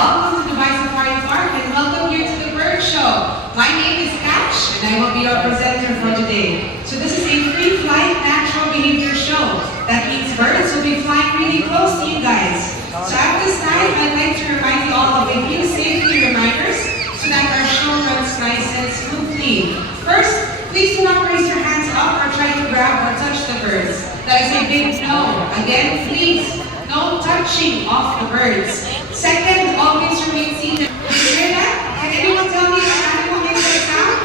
welcome to Dubai Safari Park and welcome here to the Bird Show. My name is Catch and I will be your presenter for today. So this is a free flight natural behavior show. That means birds will be flying really close to you guys. So at this time, I'd like to remind you all of a few safety reminders so that our show runs nice and smoothly. First, please do not raise your hands up or try to grab or touch the birds. That is a big no. Again, please, no touching of the birds. Second, always remain seated. Did you hear that? Can anyone tell me what animal makes that sound?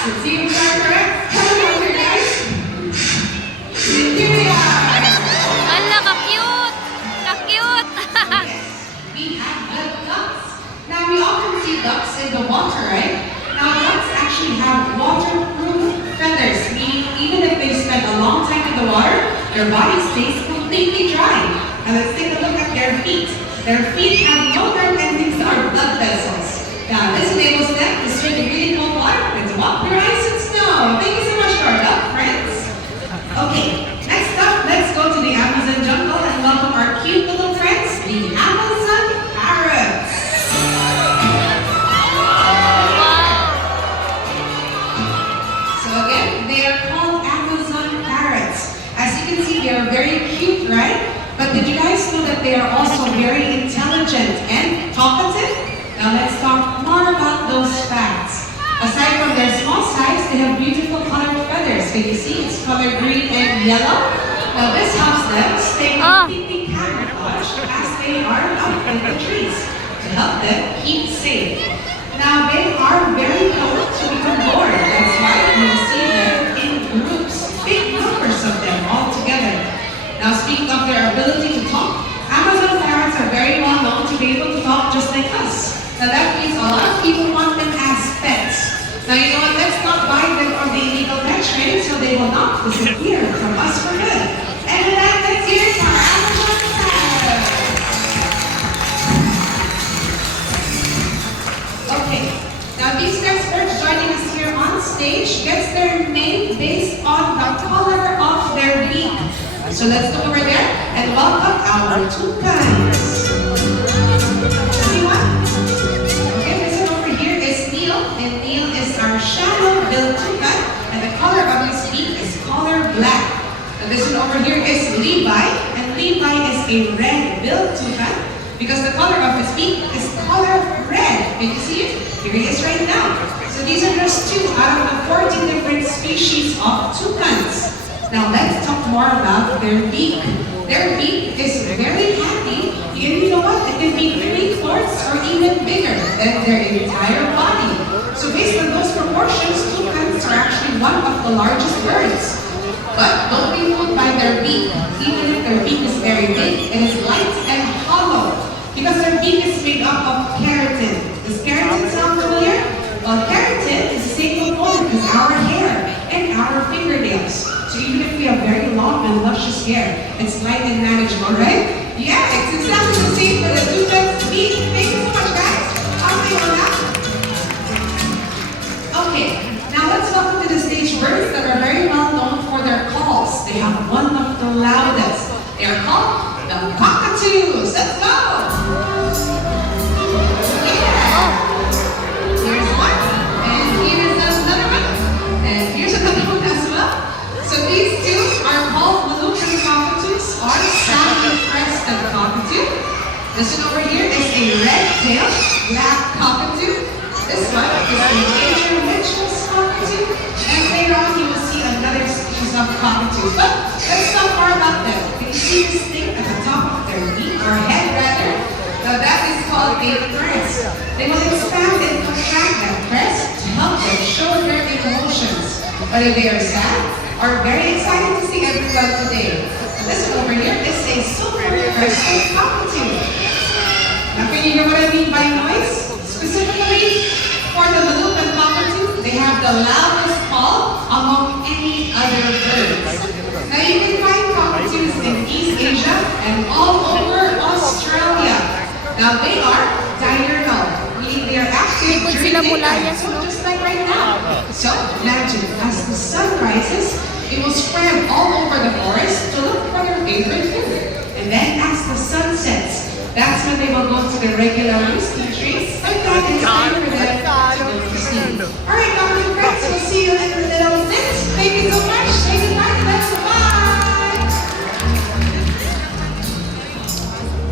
Let's see if you are correct. Come on here, guys. Here we are. Ala, ka-cute! Ka-cute! We have the ducks. Now, we often see ducks in the water, right? Now, ducks actually have waterproof feathers, meaning even if they spend a long time in the water, their body stays completely dry. Now let's take a look at their feet. Their feet have no nerve endings or blood vessels. Now this enables them to swim in really cold water and to walk through ice and snow. Thank you so much to our duck friends. Okay, next up, let's go to the Amazon jungle and welcome our cute little friends, the Amazon parrots. So again, they are called Amazon parrots. As you can see, they are very cute, right? But did you guys know that they are also very intelligent and talkative? Now let's talk more about those facts. Aside from their small size, they have beautiful colored feathers. Can you see? It's colored green and yellow. Now this helps them stay completely camouflaged as they are up in the trees to help them keep safe. Now they are very prone to become bored. That's why you see them in groups, big numbers of them all together. Now speaking of their ability to talk, Amazon parrots are very well known to be able to talk just like us. Now that means a lot of people want them as pets. Now you know what, let's not buy them from the illegal pet trade so they will not disappear from us for good. And with that, let's hear it for our Amazon parrots. Okay, now these next birds joining us here on stage gets their name based on the color of their beak. So let's go over there and welcome our toucans. See one? Okay, this one over here is Neil, and Neil is our shallow-billed toucan, and the color of his beak is color black. And this one over here is Levi, and Levi is a red-billed toucan because the color of his beak is color red. Can you see it? Here he is right now. So these are just 2 out of the 14 different species of toucans. Now let's talk more about their beak. Their beak is very handy, and you know what? It can be 3/4 or even bigger than their entire body. So based on those proportions, toucans are actually one of the largest birds. But don't be fooled by their beak. Even if their beak is very big, it is light and hollow because their beak is made up of keratin. Does keratin sound familiar? Well, keratin is the same component as our hair and our fingernails. So even if we have very long and luscious hair, it's light and manageable, right? Yeah, it's exactly the same for the toucan's beak. Thank you so much, guys. I'll see you on that. Okay, now let's welcome to the stage birds that are very well known for their calls. They have one of the loudest. They are called the cockatoos. Let's go! Yeah! Here's one, and here's another one, and here's another one as well. So these 2 are called Moluccan cockatoos or Sally-crested cockatoo. This one over here is a red-tailed black cockatoo. This one is a major Mitchell's cockatoo. And later on you will see another species of cockatoos. But let's talk more about them. Can you see this thing at the top of their beak, or head rather? Now that is called a crest. They will expand and contract that crest to help them show their emotions. Whether they are sad or very excited to see everyone today. And this one over here is a silver-crested cockatoo. Now can you hear what I mean by noise? Specifically for the Moluccan cockatoo, they have the loudest call among any other birds. Now you can find cockatoos in East Asia and all over Australia. Now they are diurnal, meaning they are active during daytime, so just like right now. So imagine, as the sun rises, it will spread all over the forest to look for their favorite food. And then as the sun sets, That's when they will go to the regular roosting trees. And then it's time for them to go to sleep. Alright, Dr. Friends, we'll see you in a little bit. Thank you so much. Say goodbye to them. Bye.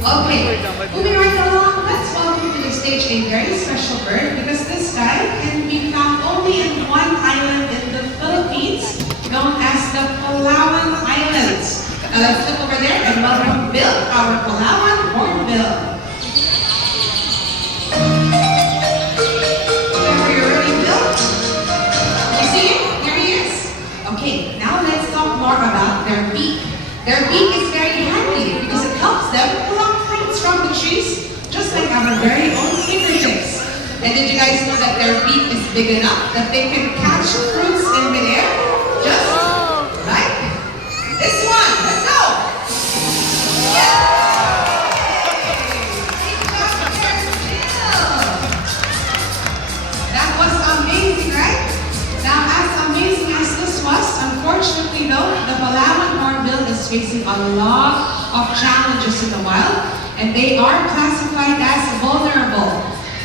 Okay, moving right along, let's welcome to the stage a very special bird because this guy can be found only in one island in the Philippines known as the Palawan Islands. Now let's look over there and welcome Bill, our Palawan hornbill. Whenever you're ready, Bill. You see him? Here he is. Okay, now let's talk more about their beak. Their beak is very handy because it helps them pull out fruits from the trees, just like our very own fingertips. And did you guys know that their beak is big enough that they can catch fruits in midair? Just like this one. Let's go! That was amazing, right? Now, as amazing as this was, unfortunately though, the Palawan hornbill is facing a lot of challenges in the wild, and they are classified as vulnerable.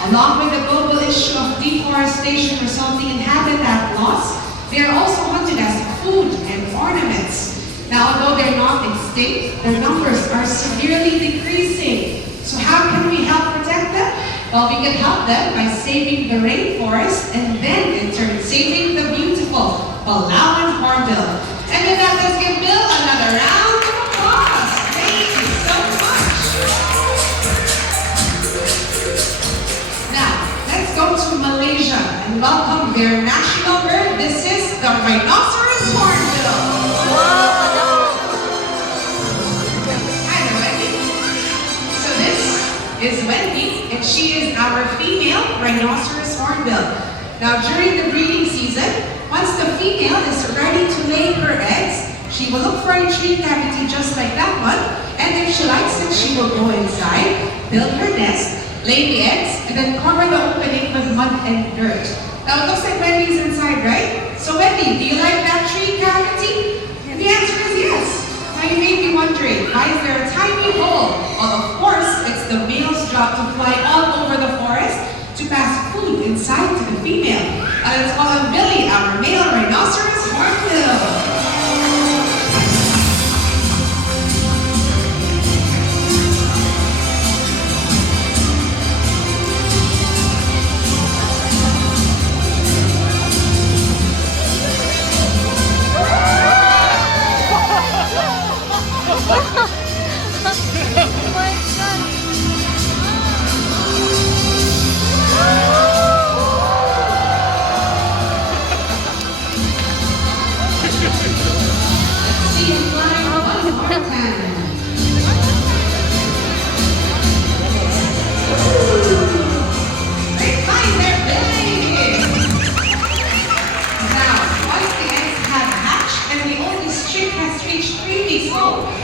Along with the global issue of deforestation resulting in habitat loss, they are also hunted as food and ornaments. Now, although they're not extinct, their numbers are severely decreasing. So how can we help protect them? Well, we can help them by saving the rainforest and then in turn saving the beautiful Palawan hornbill. And with that, let's give Bill another round of applause. Thank you so much. Now, let's go to Malaysia and welcome their national bird. This is the rhinoceros hornbill. Hi there, Wendy. So this is Wendy, and she is our female rhinoceros hornbill. Now, during the breeding season, once the female is ready to lay her eggs, she will look for a tree cavity just like that one, and if she likes it, she will go inside, build her nest, lay the eggs, and then cover the opening with mud and dirt. Now, it looks like Wendy's inside, right? So, Wendy, do you like that tree cavity? And the answer is yes. Now, you may be wondering, why is there a tiny hole? Well, of course, it's the male's job to fly all over the forest to pass food inside to the female. And let's call him Billy, our male rhinoceros hornbill.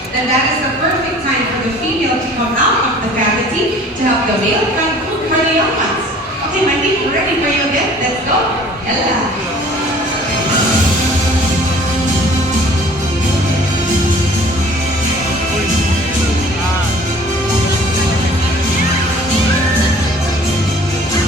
Then that is the perfect time for the female to come out of the cavity to help the male find food for the young ones. Okay, Wendy, we're ready for you again. Let's go. Ella.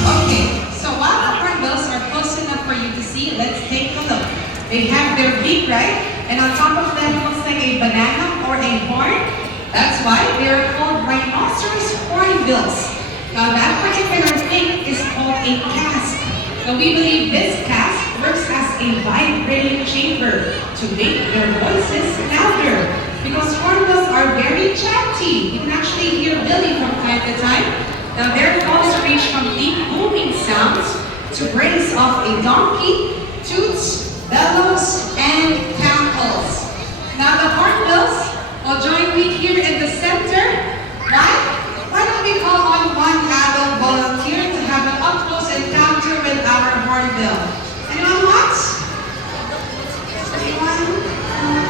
Okay, so while the hornbills are close enough for you to see, let's take a look. They have their beak, right? And on top of that, it looks like a banana or a horn. That's why they are called rhinoceros hornbills. Now that particular thing is called a casque. Now we believe this casque works as a vibrating chamber to make their voices louder. Because hornbills are very chatty. You can actually hear Billy from time to time. Now their calls range from deep booming sounds to brays of a donkey, toots, bellows, and cackles. Now the hornbills will join me here in the center. Why don't we call on one adult volunteer to have an up-close encounter with our hornbill? Anyone wants? Anyone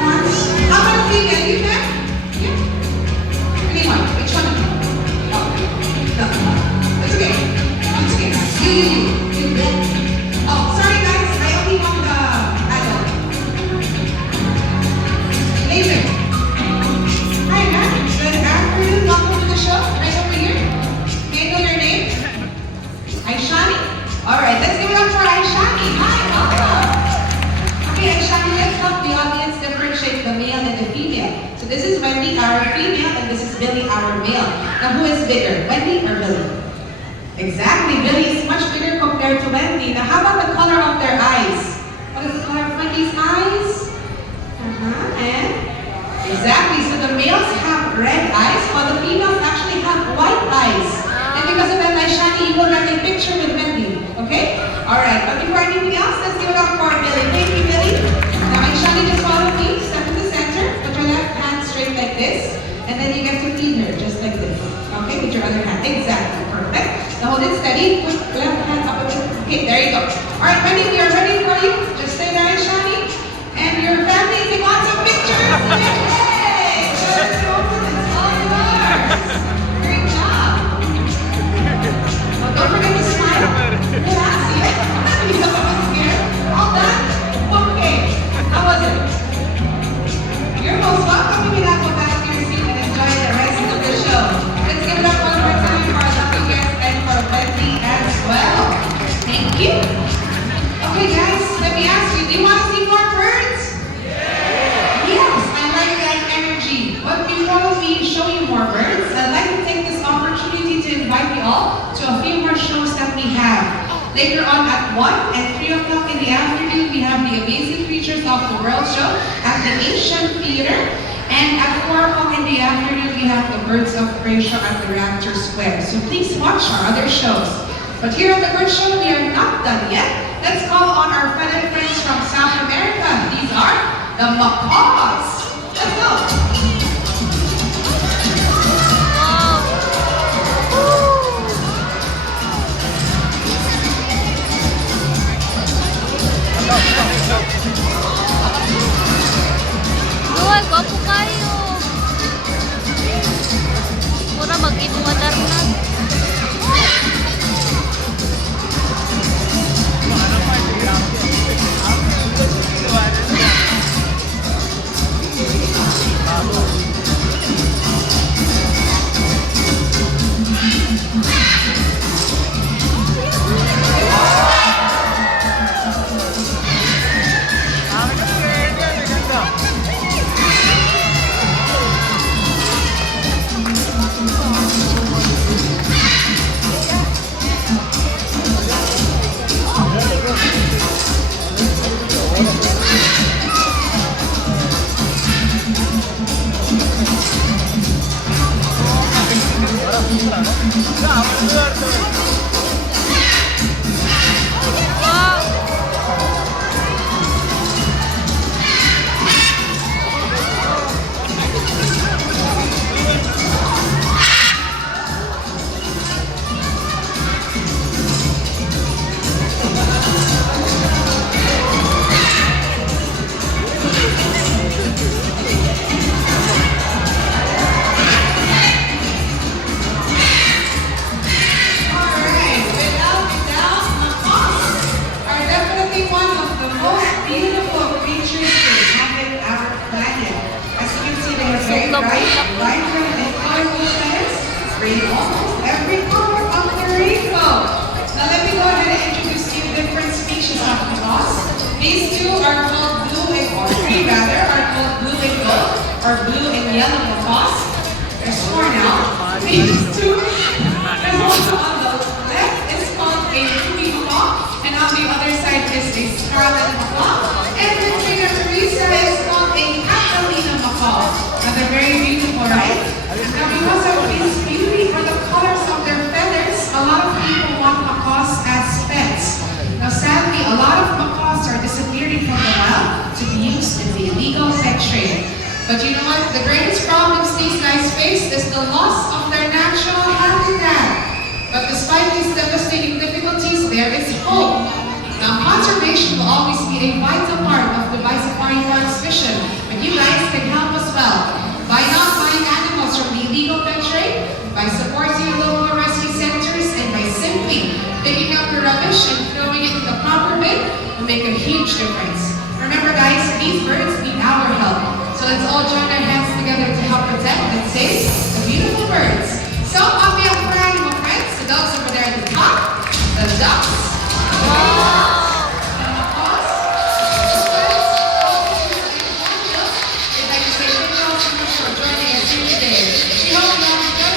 wants? How about female? You can? Yeah? Anyone? Which one of you? Oh, no. It's okay. It's okay. You. Oh, sorry guys. I only want the adult. Nathan. Hi, Matt. Good afternoon. are male. Now who is bigger, Wendy or Billy? Exactly, Billy is much bigger compared to Wendy. Now how about the color of their eyes? What is the color of Wendy's eyes? And exactly, so the males have red eyes while the females actually have white eyes. And because of that, Shani, you will get a picture with Wendy. Okay? Alright, but before anything else, let's give it up for Billy. Thank you, Billy. Now Shani, just follow me. Step in the center. Put your left hand straight like this. And then you get to feed her just like this. Okay, with your other hand. Exactly. Perfect. Now hold it steady. Put left hand up. Okay, there you go. Alright, Wendy, we are ready for you. Just stay there, Shani. And your family, take lots of pictures. Yay! It's all yours. Great job. Well, don't forget to smile. Yeah, see it? You don't want to scare. All done? Okay. How was it? You're most welcome. You can go back to your seat and enjoy the rest of the show. Let's give it up one more time for our lucky guest and for Wendy as well. Thank you. Okay, guys, let me ask you, do you want to see more birds? Yes, I like that energy. But before we show you more birds, I'd like to take this opportunity to invite you all to a few more shows that we have. Later on at 1 and 3 o'clock in the afternoon, we have the Amazing Creatures of the World show at the Asian Theater. And at 4 o'clock in the afternoon, we have the Birds of Prey show at the Raptor Square. So please watch our other shows. But here at the Bird Show, we are not done yet. Let's call on our feathered friends from South America. These are the macaws. Let's go. Luay, gwapo kayo. Mura mag-inuwadar na. These two are called blue and or three rather are called blue and gold or blue and yellow macaws. There's four now. These two. There's also on the left is called a ruby macaw, and on the other side is a scarlet macaw. And then Trainer Teresa is called a Catalina macaw. Now they're very beautiful, right? Now because of this beauty or the colors of their feathers, a lot of people want macaws as pets. Now sadly, a lot of macaws are disappearing from the wild to be used in the illegal pet trade. But you know what? The greatest problems these guys face is the loss of their natural habitat. But despite these devastating difficulties, there is hope. Now conservation will always be a vital part of the Safari Park's mission, but you guys can help as well. By not buying animals from the illegal pet trade, by supporting local rescue centers, and by simply picking up the rubbish and throwing it in the proper bin will make a huge difference. Remember guys, these birds need our help. So let's all join our hands together to help protect and save the beautiful birds. So on behalf of our animal friends, the dogs over there at the top, the ducks, the macaws, we'd like to say thank you all so much for joining us here today. We hope you all enjoyed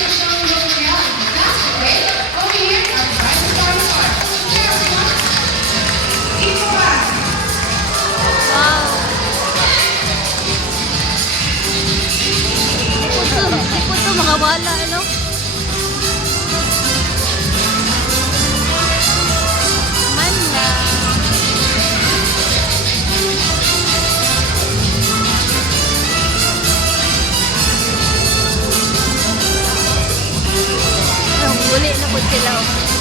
bahala, ano? Manda. Ang huli na po sila. Oh.